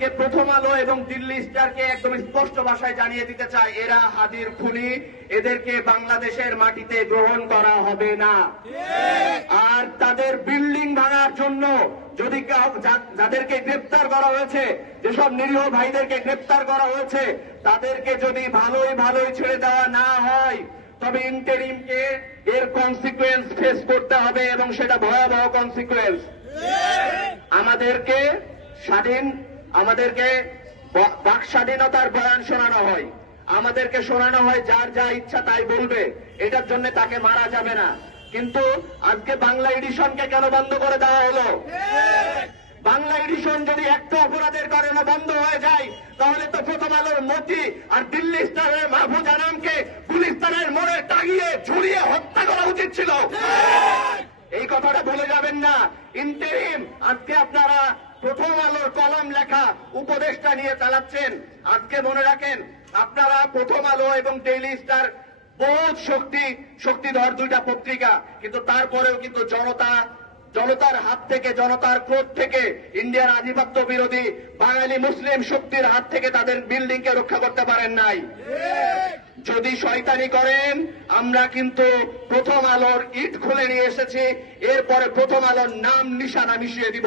আজকে প্রথম আলো এবং দিল্লি স্টারকে একদম স্পষ্ট ভাষায় জানিয়ে দিতে চাই এরা হাদির খুনি এদেরকে বাংলাদেশের মাটিতে গ্রহণ করা হবে না। আর তাদের বিল্ডিং ভাঙার জন্য যদি যাদেরকে গ্রেপ্তার করা হয়েছে যেসব নিরীহ ভাইদেরকে গ্রেপ্তার করা হয়েছে তাদেরকে যদি ভালোই ভালোই ছেড়ে দেওয়া না হয় তবে ইন্টারিমকে এর কনসিকুয়েন্স ফেস করতে হবে এবং সেটা ভয়াবহ কনসিকুয়েন্স আমাদেরকে স্বাধীন আমাদেরকে বাক স্বাধীনতার বয়ান শোনানো হয়। আমাদেরকে শোনানো হয় যার যা ইচ্ছা তাই বলবে। এটার জন্য তাকে মারা যাবে না। কিন্তু আজকে বাংলা এডিশনকে কেন বন্ধ করে দেওয়া হলো? বাংলা এডিশন যদি একটা অপরাধের কারণে বন্ধ হয়ে যায়, তাহলে তো প্রথম আলোর মতি আর দিল্লি স্টারের মাহফুজ আনামকে গুলিস্তানের মোড়ে টাঙিয়ে ঝুলিয়ে হত্যা করা উচিত ছিল। কথাটা ভুলে যাবেন না। ইন্টারিম আজকে আপনারা প্রথম আলোর কলম লেখা উপদেশটা নিয়ে চালাচ্ছেন। আজকে মনে রাখেন, আপনারা প্রথম আলো এবং ডেইলি স্টার বহুত শক্তি, শক্তিধর দুইটা পত্রিকা, কিন্তু তারপরেও কিন্তু জনতা জনতার হাত থেকে, জনতার ক্রোধ থেকে ইন্ডিয়ার আধিপত্য বিরোধী বাঙালি মুসলিম শক্তির হাত থেকে তাদের বিল্ডিংকে রক্ষা করতে পারেন নাই। যদি শয়তানি করেন, আমরা কিন্তু প্রথম আলোর ইট খুলে নিয়ে এসেছি, এরপরে প্রথম আলোর নাম নিশানা মিশিয়ে দিব।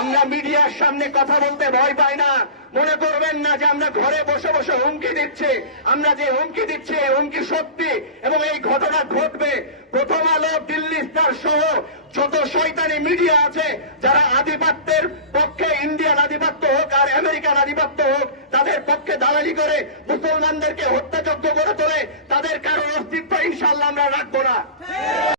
আমরা মিডিয়ার সামনে কথা বলতে ভয় পাই না। মনে করবেন না যে আমরা ঘরে বসে বসে হুমকি দিচ্ছি। আমরা যে হুমকি দিচ্ছি হুমকি সত্যি এবং এই ঘটনা ঘটবে। প্রথম আলো যত শয়তানি মিডিয়া আছে, যারা আধিপত্যের পক্ষে ইন্ডিয়ান আধিপত্য হোক আর আমেরিকান আধিপত্য হোক, তাদের পক্ষে দালালি করে মুসলমানদেরকে হত্যাযজ্ঞ করে তোলে, তাদের কারও অস্তিত্ব ইনশাল্লাহ আমরা রাখব না।